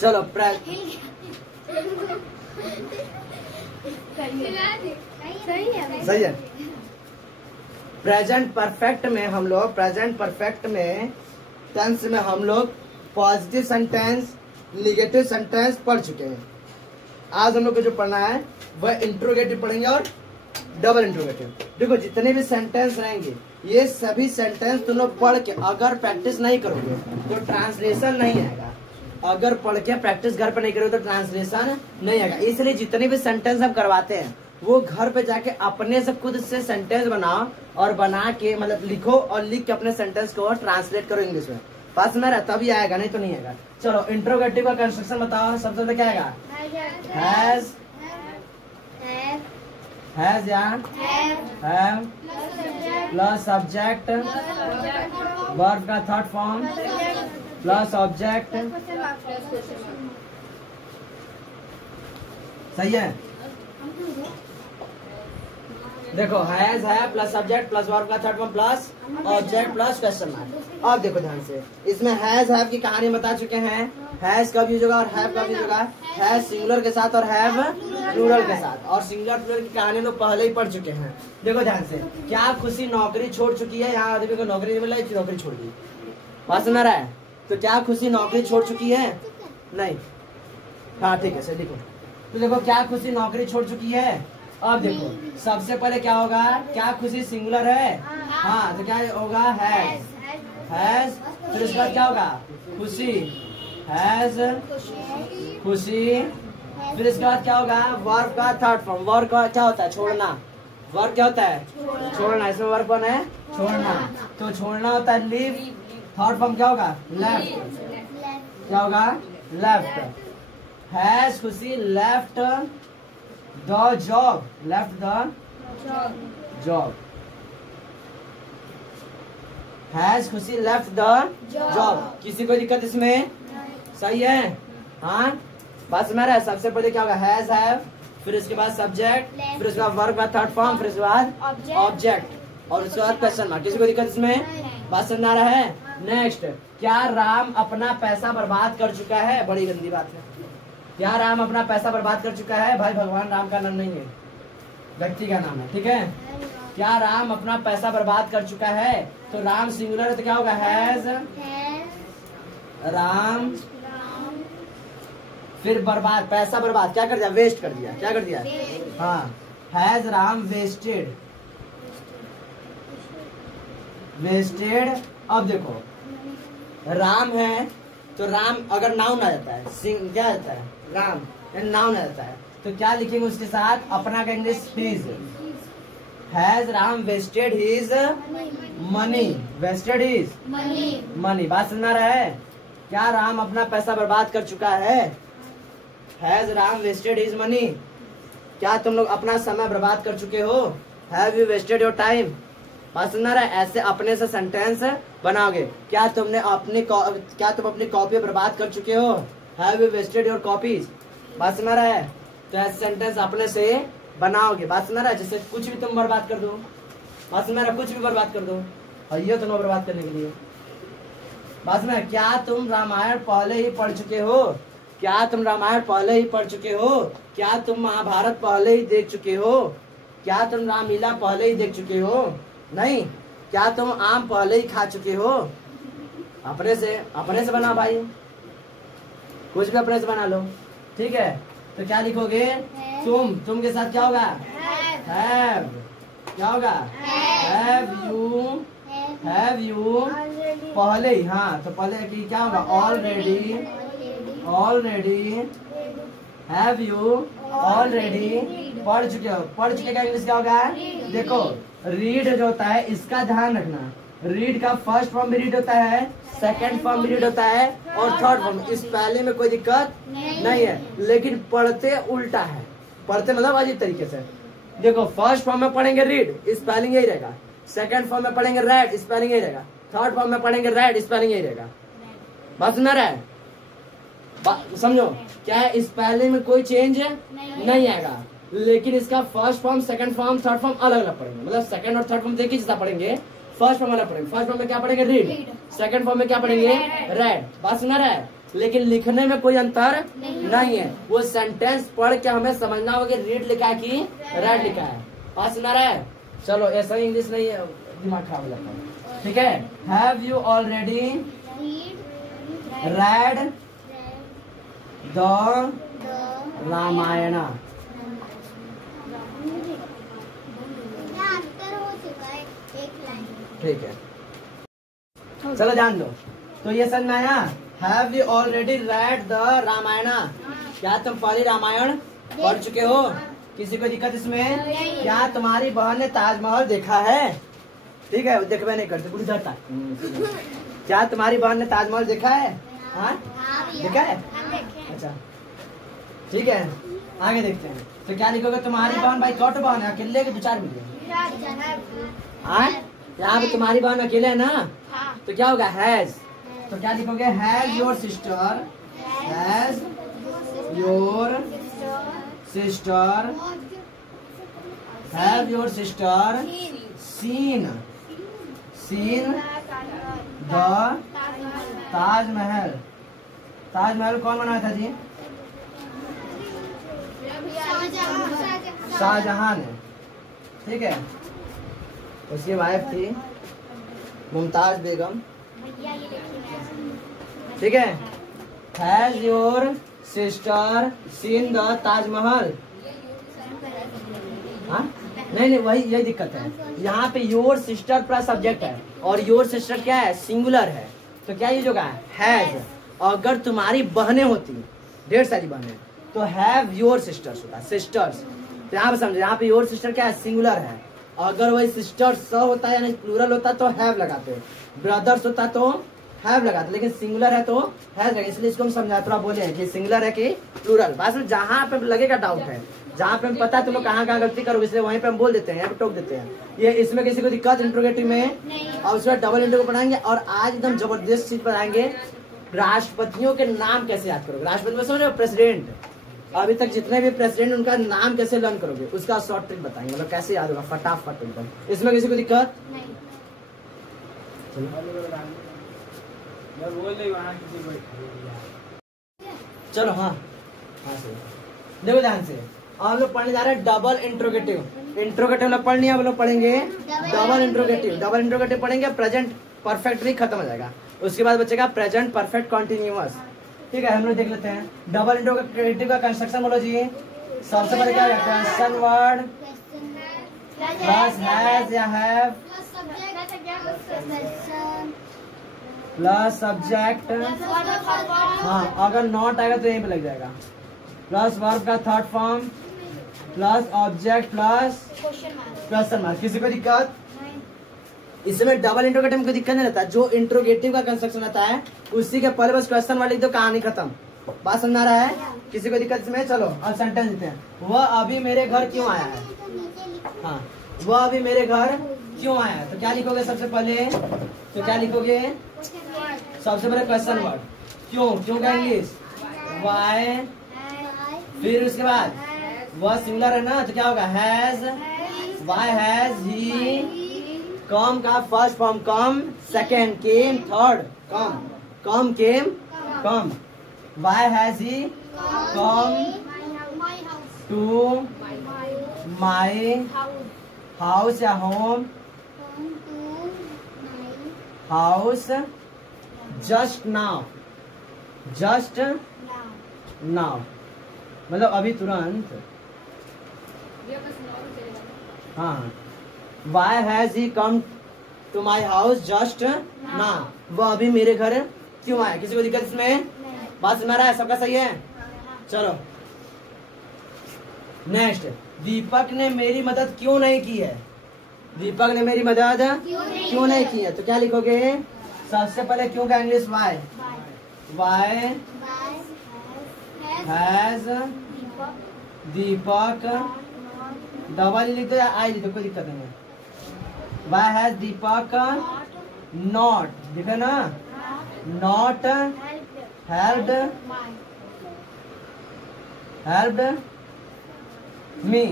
चलो सही है। प्रेजेंट परफेक्ट में हम लोग टेंस में हम लोग पॉजिटिव सेंटेंस, निगेटिव सेंटेंस पढ़ चुके हैं। आज हम लोग को जो पढ़ना है वह इंट्रोगेटिव पढ़ेंगे और डबल इंट्रोगेटिव। देखो जितने भी सेंटेंस रहेंगे ये सभी सेंटेंस तुम लोग पढ़ के अगर प्रैक्टिस नहीं करोगे तो ट्रांसलेशन नहीं आएगा। अगर पढ़ के प्रैक्टिस घर पे नहीं करोगे तो ट्रांसलेशन नहीं आएगा। इसलिए जितने भी सेंटेंस हम करवाते हैं वो घर पे जाके अपने से खुद से सेंटेंस बनाओ और बना के मतलब लिखो और लिख के अपने सेंटेंस को ट्रांसलेट करो इंग्लिश में। पास में रहा तभी आएगा, नहीं तो नहीं आएगा। चलो इंट्रोगेटिव का कंस्ट्रक्शन बताओ। सबसे पहले क्या आएगा? हैज या हैव प्लस सब्जेक्ट, वर्ब का थर्ड फॉर्म प्लस ऑब्जेक्ट। सही है। देखो हैज है प्लस सब्जेक्ट प्लस वर्ब का third form plus object plus question mark. अब देखो ध्यान से, इसमें हैज हैव की कहानी बता चुके हैं। हैज कब यूज होगा और हैव कब यूज होगा? हैज सिंगुलर के साथ और हैव प्लूरल के साथ। और सिंगुलर प्लूरल की कहानी लोग पहले ही पढ़ चुके हैं। देखो ध्यान से, क्या खुशी नौकरी छोड़ चुकी है? यहाँ आदमी को नौकरी नहीं मिला, नौकरी छोड़ दी। बात सुना रहा है? तो क्या खुशी नौकरी छोड़ चुकी है? नहीं। हाँ ठीक है, सर लिखो। तो देखो क्या खुशी नौकरी छोड़ चुकी है। अब देखो सबसे पहले क्या होगा? क्या खुशी सिंगुलर है? हाँ, तो क्या होगा? हैज। फिर उसके बाद क्या होगा? खुशी, हैज खुशी। फिर इसके बाद क्या होगा? वर्ब का थर्ड फॉर्म। वर्ब का क्या होता है? छोड़ना। वर्ब क्या होता है? छोड़ना। इसमें वर्ब कौन है? छोड़ना। तो छोड़ना होता है लीव। थर्ड फॉर्म क्या होगा? लेफ्ट। क्या होगा? लेफ्ट। हैज खुशी left the job. Left the job. Has खुशी लेफ्ट द जॉब। किसी को दिक्कत इसमें? सही है। हाँ बस मेरा सबसे पहले क्या होगा? हैज हैव, फिर उसके बाद सब्जेक्ट, फिर उसके बाद वर्ब का थर्ड फॉर्म, फिर उसके बाद ऑब्जेक्ट और उसके बाद क्वेश्चन मार्क। किसी को दिक्कत इसमें? बात समझ आ रहा है? नेक्स्ट, क्या राम अपना पैसा बर्बाद कर चुका है? बड़ी गंदी बात है। क्या राम अपना पैसा बर्बाद कर चुका है? भाई भगवान राम का नाम नहीं है, व्यक्ति का नाम है, ठीक है। क्या राम अपना पैसा बर्बाद कर चुका है? तो राम सिंगुलर है तो क्या होगा? हैज राम। फिर बर्बाद, पैसा बर्बाद क्या कर दिया? वेस्ट कर दिया। क्या कर दिया? हाँ, हैज राम वेस्टेड। अब देखो राम है तो राम अगर नाउन आ जाता है, क्या आता है? राम नाउन आ जाता है तो क्या लिखेंगे उसके साथ? अपना का English his. Has Ram wasted his money. Wasted his money. बात सुना रहा है? क्या राम अपना पैसा बर्बाद कर चुका है? Has Ram wasted his money. क्या तुम लोग अपना समय बर्बाद कर चुके हो? Have you wasted your time? बात सुना रहा है? ऐसे अपने से सेंटेंस बनाओगे। क्या तुम अपनी कॉपी बर्बाद कर चुके हो? Have you wasted your copies? बात सुना रहा है? तो ऐसे सेंटेंस अपने से बनाओगे। बात सुना रहा है? जैसे कुछ भी तुम बर्बाद कर दो। बात सुना रहा है? कुछ भी बर्बाद कर दो और ये तुम बर्बाद करने के लिए। बात सुना? क्या तुम रामायण पहले ही पढ़ चुके हो? क्या तुम रामायण पहले ही पढ़ चुके हो? क्या तुम महाभारत पहले ही देख चुके हो? क्या तुम रामलीला पहले ही देख चुके हो? नहीं। क्या तुम आम पहले ही खा चुके हो? अपने से बना भाई, कुछ भी अपने से बना लो, ठीक है। तो क्या लिखोगे? तुम के साथ क्या होगा? हैव। क्या होगा? हैव यू पहले ही। हाँ, तो पहले की क्या होगा? ऑलरेडी हैव यू ऑलरेडी पढ़ चुके हो। पढ़ चुके का इंग्लिश क्या होगा? देखो रीड जो होता है इसका ध्यान रखना। रीड का फर्स्ट फॉर्म भी रीड होता है, सेकंड फॉर्म भी रीड होता है और थर्ड फॉर्म। इस पहले में कोई दिक्कत नहीं है, लेकिन पढ़ते उल्टा है। पढ़ते मतलब अजीब तरीके से। देखो फर्स्ट फॉर्म में पढ़ेंगे रीड, स्पेलिंग यही रहेगा। सेकंड फॉर्म में पढ़ेंगे रेड, स्पेलिंग यही रहेगा। थर्ड फॉर्म में पढ़ेंगे रेड, स्पेलिंग यही रहेगा। बात सुना रहा है? समझो क्या है? स्पेलिंग में कोई चेंज नहीं आएगा, लेकिन इसका first form, second form, third form अलग अलग पढ़ेंगे। मतलब सेकंड और थर्ड फॉर्म देखिए जैसा पढ़ेंगे। फर्स्ट फॉर्म अलग पढ़ेंगे। फर्स्ट फॉर्म में क्या पढ़ेंगे? रीड। सेकंड फॉर्म में क्या पढ़ेंगे? रेड। बात सुना रहा है? लेकिन लिखने में कोई अंतर नहीं है। वो सेंटेंस पढ़ के हमें समझना होगा कि रीड लिखा है कि रेड लिखा है। बात सुना रहा है? चलो ऐसा ही इंग्लिश नहीं है, दिमाग खराब हो जाता है। ठीक है, have you already read the Ramayana? ठीक है, चलो जान लो। तो ये समझ में आया? Have you already read the Ramayana? क्या तुम पहले रामायण पढ़ चुके हो? किसी को दिक्कत इसमें? क्या तुम्हारी बहन ने ताजमहल देखा है? ठीक है, देखबे नहीं करते, बुढ़ी जाता। क्या तुम्हारी बहन ने ताजमहल देखा है? हाँ देखा है? अच्छा ठीक है, आगे देखते हैं। तो क्या लिखोगे? तुम्हारी बहन भाई कौट बहन है, अकेले के 2-4 मिलियन। हाँ, यहाँ पे तुम्हारी बहन अकेले है ना, तो क्या होगा? हैज। तो क्या लिखोगे? Has your sister, has your sister, have your sister seen the Taj Mahal? Taj Mahal कौन बनाया था जी? शाहजहां ने। ठीक है, उसकी वाइफ थी मुमताज बेगम। ठीक है, has your sister seen the Taj Mahal? हाँ नहीं, वही यही दिक्कत है। यहाँ पे योर सिस्टर प्लस सब्जेक्ट है, और योर सिस्टर क्या है? सिंगुलर है। तो क्या यूज होगा? हैज। अगर तुम्हारी बहनें होती, ढेर सारी बहनें, तो हैव योर सिस्टर्स होता, सिस्टर्स। तो यहाँ पे समझो, यहाँ पे योर सिस्टर क्या है? सिंगुलर है। अगर वही सिस्टर्स होता है यानी प्लूरल होता तो हैव लगाते, ब्रदर्स होता तो हैव लगाते, लेकिन सिंगुलर है तो हैव लगे। इसलिए इसको हम समझा, थोड़ा बोले हैं कि सिंगुलर है कि प्लूरल। बस में जहाँ पे लगेगा डाउट है, जहाँ पे हम पता है तुम लोग कहाँ गलती करोगे, इसलिए वहीं पे हम बोल देते हैं, यहाँ पे टोक देते हैं। ये इसमें किसी को दिक्कत इंट्रोगेटिव में? और उसमें डबल इंट्रो को पढ़ाएंगे, और आज एकदम जबरदस्त चीज पढ़ाएंगे, राष्ट्रपतियों के नाम कैसे याद करोगे। राष्ट्रपति में समझो, प्रेसिडेंट, अभी तक जितने भी प्रेसिडेंट उनका नाम कैसे लर्न करोगे, उसका शॉर्ट ट्रिक बताएंगे, मतलब कैसे याद होगा फटाफट एकदम। इसमें किसी को दिक्कत नहीं? चलो हाँ देखो ध्यान से, हम लोग पढ़ने जा रहे हैं डबल इंट्रोगेटिव। इंट्रोगेटिव लोग पढ़नी है, हम लोग पढ़ेंगे डबल इंट्रोगेटिव। डबल इंट्रोगेटिव पढ़ेंगे, प्रेजेंट परफेक्ट भी खत्म हो जाएगा, उसके बाद बचेगा प्रेजेंट परफेक्ट कॉन्टिन्यूअस। ठीक है, हम लोग देख लेते हैं डबल इंट्रोगेटिव का कंस्ट्रक्शन। बोलो जी, सबसे पहले क्या है? क्वेश्चन वर्ड प्लस हैज या हैव प्लस सब्जेक्ट। हाँ, अगर नॉट आएगा तो यहीं पे लग जाएगा। प्लस वर्ब का third form plus object plus question mark. किसी को दिक्कत? इसमें डबल इंट्रोगेटिव में कोई दिक्कत नहीं रहता। जो इंट्रोगेटिव का कंस्ट्रक्शन रहता है उसी के पहले बस क्वेश्चन वर्ड लिख दो, कहानी खत्म। बात समझ आ रहा है? किसी को दिक्कत इसमें? चलो अब सेंटेंस देते हैं। वह अभी मेरे घर क्यों आया है? हाँ, वह अभी मेरे घर क्यों आया है? तो क्या लिखोगे सबसे पहले? तो क्या लिखोगे? सबसे पहले क्वेश्चन वर्ड क्यों। क्यों का इंग्लिश वाई। फिर उसके बाद वह सिंगुलर है ना, तो क्या होगा? Has. Why has he come का first form come, second came, third come, come came come. Why has he come to my house या home house just now. Just now मतलब अभी तुरंत। हाँ, why has he come to my house just now. वह अभी मेरे घर क्यों आया? किसी को दिक्कत इसमें? बात सुना रहा है? सबका सही है? चलो नेक्स्ट, दीपक ने मेरी मदद क्यों नहीं की है? दीपक ने मेरी मदद क्यों नहीं की है? तो क्या लिखोगे? सबसे पहले क्यों का English why. Why has Deepak, double लिख दो या आई लिख दो, कोई दिक्कत नहीं है। वाई हैज दीपक नॉट, देखो ना, not helped me.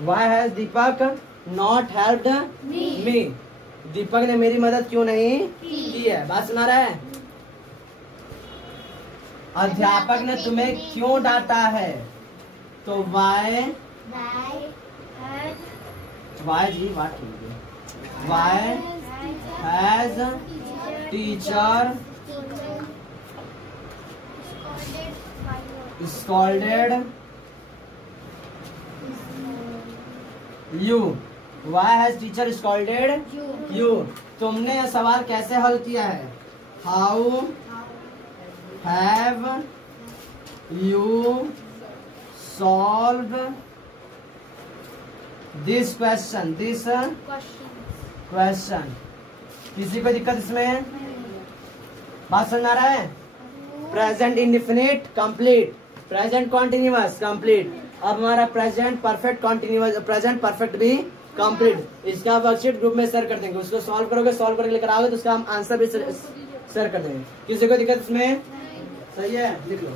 Why has Deepak not helped me. Deepak ने मेरी मदद क्यों नहीं की है? बात सुना रहा है? अध्यापक ने तुम्हें क्यों डांटा है? तो वाई जी what why has teacher scolded you? Why has teacher scolded you? तुमने यह सवाल कैसे हल किया है? How have you solve this question? किसी को दिक्कत इसमें? बात समझ आ रहा है? Present indefinite complete, present continuous complete. अब हमारा present perfect continuous, present perfect भी कंप्लीट। इसका वर्कशीट ग्रुप में शेयर कर देंगे, उसको सॉल्व करोगे, सॉल्व करके लेकर आओगे तो उसका हम आंसर भी शेयर कर देंगे। किसी को दिक्कत इसमें? सही है, लिख लो।